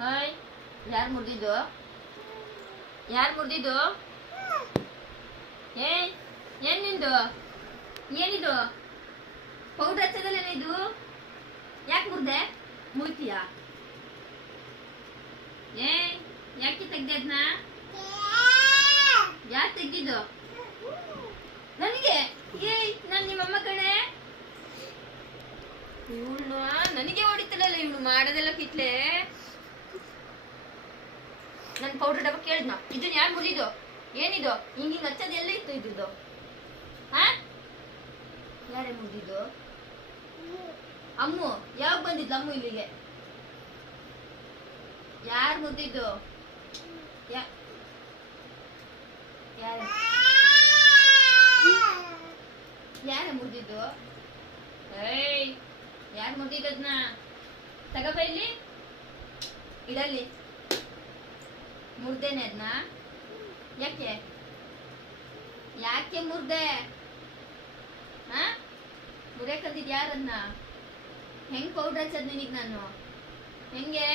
Hi, ಯಾರು ಮುರಿದಿದ್ದು? ಯಾರು ಮುರಿದಿದ್ದು? ಏಯ್, ಏನ್ ನಿಂದು? ಏನಿದು? ಪೌಡರ್ ಹಚ್ಚದಲ್ಲೇನೆ ಇದು? ಯಾಕೆ ಮುರ್ದೆ? ಮುಯ್ತೀಯಾ? ಏಯ್, ಯಾಕೆ ತೆಗ್ದೆ ಅದನ್ನ? ಯಾಕೆ ತೆಗ್ದಿದ್ದು? ನನಗೆ? ಏಯ್, ನಾನು ನಿಮ್ಮಮ್ಮ ಕಣೆ. ಇವಳು ನನಗೆ ಹೊಡಿತಲ್ಲ, ಇವಳು ಮಾಡೋದೆಲ್ಲ ಕಿತ್ಲೆ. ನನ್ನ ಪೌಡರ್ ಡಬ್ಬ ಕೇಳಿದ್ನ, ಇದನ್ನ ಯಾರು ಮುರಿದು? ಏನಿದು? ಹಿಂಗೆ ಹಚ್ಚೋದು ಎಲ್ಲ ಇತ್ತು ಇದ್ರದ್ದು? ಹಾ, ಯಾರೇ ಮುರಿದಿದ್ದು? ಅಮ್ಮು ಯಾವಾಗ ಬಂದಿದ್ದು? ಅಮ್ಮು ಇಲ್ಲಿಗೆ ಯಾರು ಮುರಿದಿದ್ದು? ಯಾರೇ ಮುರಿದಿದ್ದು? ಏಯ್, ಯಾರು ಮುರಿದಿದ್ದದ್ನ? ತಗಬ ಇಲ್ಲಿ, ಇಡಲ್ಲಿ. ಮುರ್ದೇನೆ ಅದನ್ನ? ಯಾಕೆ ಯಾಕೆ ಮುರ್ದೆ? ಹಾ, ಮುರಿಯಕಂತಿದ್ ಯಾರನ್ನ? ಹೆಂಗ್ ಪೌಡರ್ ಹಚ್ಚದ್ ನಿನಗ್ ನಾನು? ಹೆಂಗೆ?